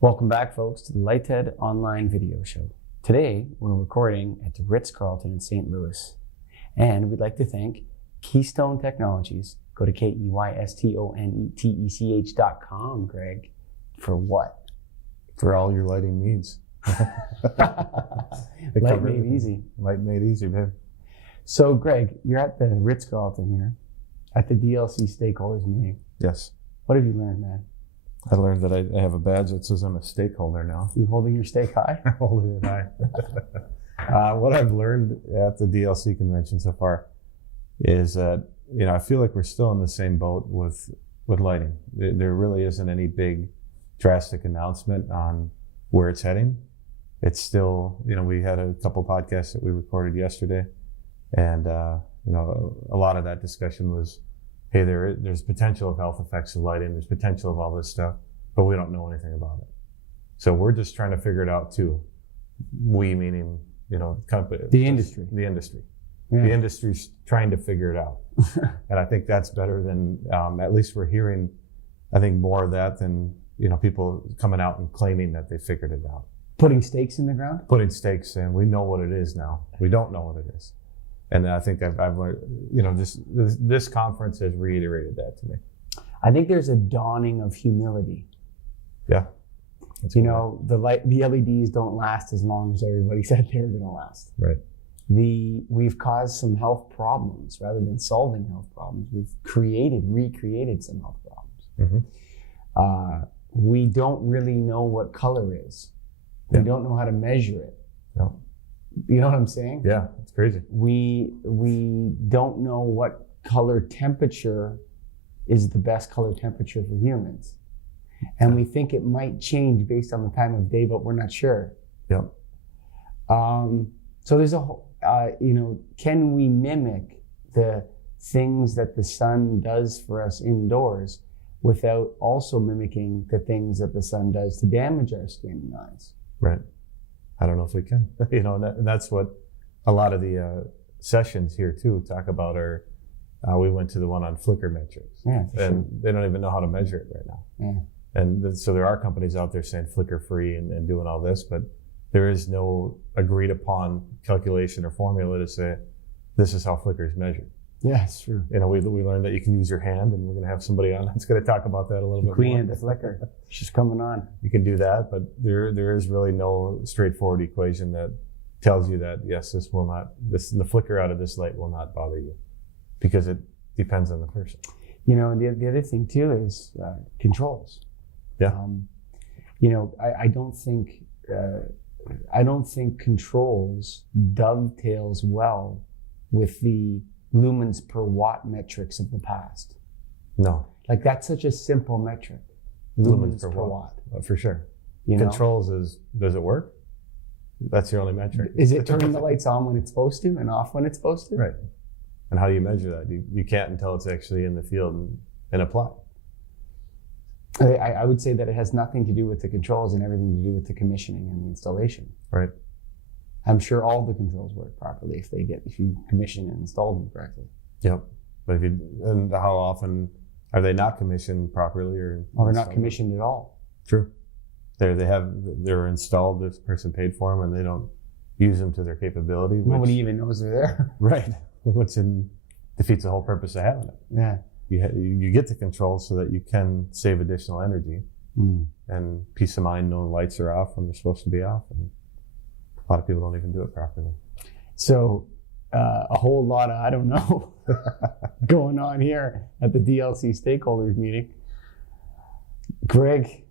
Welcome back, folks, to the Lighthead online video show. Today, we're recording at the Ritz-Carlton in St. Louis, and we'd like to thank Keystone Technologies. Go to KEYSTONETECH.com, Greg. For what? For all your lighting needs. Light made easy. Light made easy, babe. So, Greg, you're at the Ritz-Carlton here, at the DLC stakeholders meeting. Yes. What have you learned, man? I learned that I have a badge that says I'm a stakeholder now. You holding your stake high? I'm holding it high. What I've learned at the DLC convention so far is that, I feel like we're still in the same boat with lighting. There really isn't any big drastic announcement on where it's heading. It's still, we had a couple podcasts that we recorded yesterday, and, a lot of that discussion was, hey, there's potential of health effects of lighting, there's potential of all this stuff, but we don't know anything about it. So we're just trying to figure it out too. We meaning, company. The industry. The industry. Yeah. The industry's trying to figure it out. And I think that's better than, at least we're hearing, I think, more of that than, people coming out and claiming that they figured it out. Putting stakes in the ground? Putting stakes in. We know what it is now. We don't know what it is. And I think I've learned, this conference has reiterated that to me. I think there's a dawning of humility. Yeah. The LEDs don't last as long as everybody said they were going to last. Right. We've caused some health problems rather than solving health problems. We've recreated some health problems. Mm-hmm. We don't really know what color is. Yeah. We don't know how to measure it. No. You know what I'm saying? Yeah, it's crazy. We don't know what color temperature is the best color temperature for humans. And we think it might change based on the time of day, but we're not sure. Yep. So there's a whole, can we mimic the things that the sun does for us indoors without also mimicking the things that the sun does to damage our skin and eyes? Right. I don't know if we can, and that's what a lot of the sessions here too talk about we went to the one on flicker metrics. Yeah, and they don't even know how to measure it right now. Yeah. And so there are companies out there saying flicker free and doing all this, but there is no agreed upon calculation or formula to say, this is how flicker is measured. Yeah, it's true. We learned that you can use your hand, and we're going to have somebody on that's going to talk about that a little bit more. Queen of the flicker. She's coming on. You can do that, but there is really no straightforward equation that tells you that, yes, the flicker out of this light will not bother you, because it depends on the person. The other thing too is controls. Yeah. I don't think controls dovetails well with the lumens per watt metrics of the past. No. Like, that's such a simple metric. Lumens per watt. For sure. Controls does it work? That's your only metric. Is it turning the lights on when it's supposed to and off when it's supposed to? Right. And how do you measure that? You can't until it's actually in the field and applied. I would say that it has nothing to do with the controls and everything to do with the commissioning and the installation. Right. I'm sure all the controls work properly if you commission and install them correctly. Yep. But and how often are they not commissioned properly or not commissioned at all? True. They're installed, this person paid for them, and they don't use them to their capability. Nobody even knows they're there. Right. Which defeats the whole purpose of having it. Yeah. You get the controls so that you can save additional energy and peace of mind knowing lights are off when they're supposed to be off. And a lot of people don't even do it properly. So a whole lot of, I don't know, going on here at the DLC stakeholders meeting. Greg,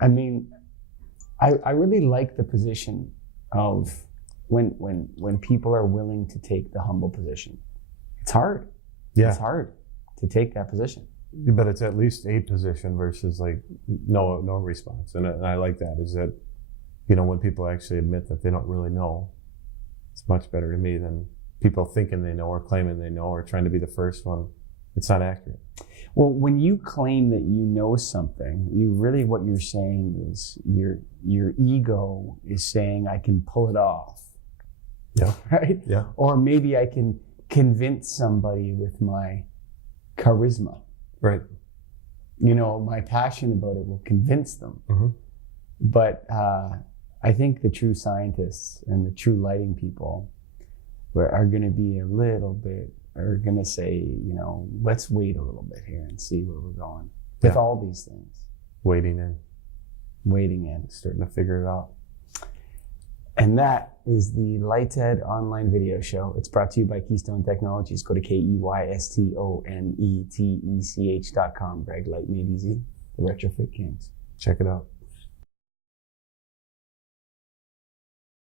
I really like the position of when people are willing to take the humble position. It's hard. Yeah. It's hard to take that position. But it's at least a position versus no response. And I like that, is that, when people actually admit that they don't really know, it's much better to me than people thinking they know or claiming they know or trying to be the first one. It's not accurate. Well, when you claim that you know something, what you're saying is your ego is saying, I can pull it off. Yeah. Right? Yeah. Or maybe I can convince somebody with my charisma. Right. My passion about it will convince them. Mm-hmm. But I think the true scientists and the true lighting people are going to be a little bit, are going to say, you know, let's wait a little bit here and see where we're going with all these things. Waiting in. Starting to figure it out. And that is the Lighthead online video show. It's brought to you by Keystone Technologies. Go to KEYSTONETECH.com. Greg Light made easy. The Retrofit Kings. Check it out.